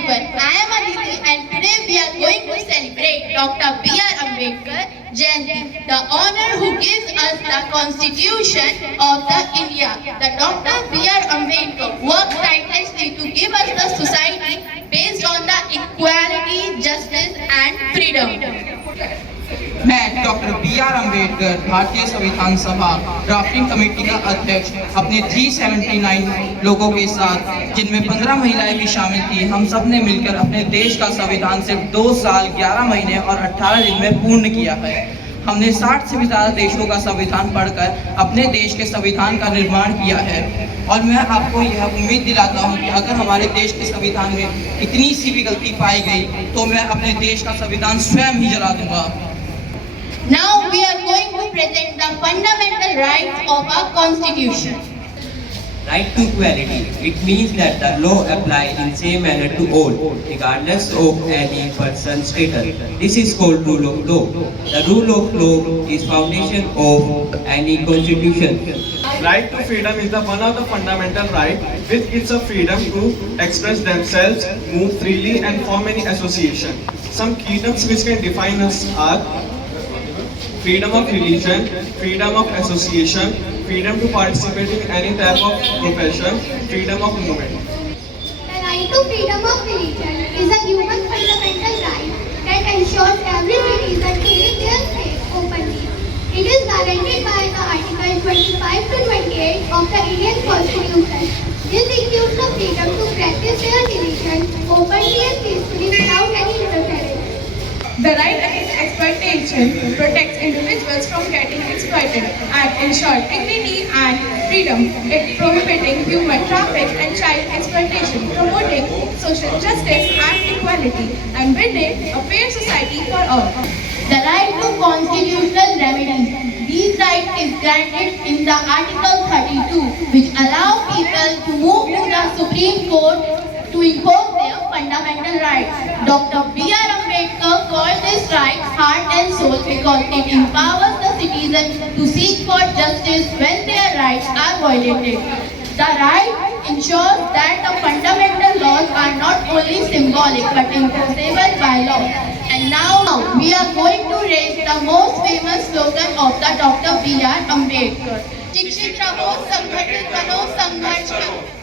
everyone. I am Aditi and today we are going to celebrate Dr. B.R. Ambedkar Jayanti, the honor who gives us the constitution of the India. The Dr. B.R. Ambedkar worked tirelessly to give us the society based on the equality, justice and freedom. मैं doctor B.R. Ambedkar भारतीय संविधान सभा drafting committee का अध्यक्ष अपने 379 लोगों के साथ, जिनमें 15 महिलाएं भी शामिल थी, हम सब ने मिलकर अपने देश का संविधान सिर्फ 2 साल 11 महीने और 18 दिन में पूर्ण किया है। हमने 60 से भी ज़्यादा देशों का संविधान पढ़कर अपने देश के संविधान का निर्माण किया है और मैं आपको यह उम्मीद दिलाता हूं कि अगर हमारे देश के संविधान में इतनी सी भी गलती पाई गई तो मैं अपने देश का संविधान स्वयं ही जला दूंगा। Now we are going to present the fundamental rights of our constitution. Right to equality. It means that the law applies in same manner to all, regardless of any person's status. This is called rule of law. The rule of law is foundation of any constitution. Right to freedom is the one of the fundamental rights which gives a freedom to express themselves, move freely and form any association. Some key terms which can define us are freedom of religion, freedom of association, freedom to participate in any type of profession, freedom of movement. The right to freedom of religion is a human fundamental right that ensures every citizen to live their faith openly. It is guaranteed by the Article 25 to 28 of the Indian Constitution. This includes the freedom to practice their religion openly and peacefully without any interference. The right against exploitation protects individuals from getting exploited and ensures dignity and freedom. It prohibiting human trafficking and child exploitation, promoting social justice and equality, and building a fair society for all. The right to constitutional remedies. These rights is granted in the Article 32, which allow people to move to the Supreme Court to impose their fundamental rights. Dr. B.R. Ambedkar called this right heart and soul because it empowers the citizen to seek for justice when their rights are violated. The right ensures that the fundamental laws are not only symbolic but enforceable by law. And now we are going to raise the most famous slogan of the Dr. B.R. Ambedkar. शिक्षित रहो, संगठित बनो, संघर्ष करो.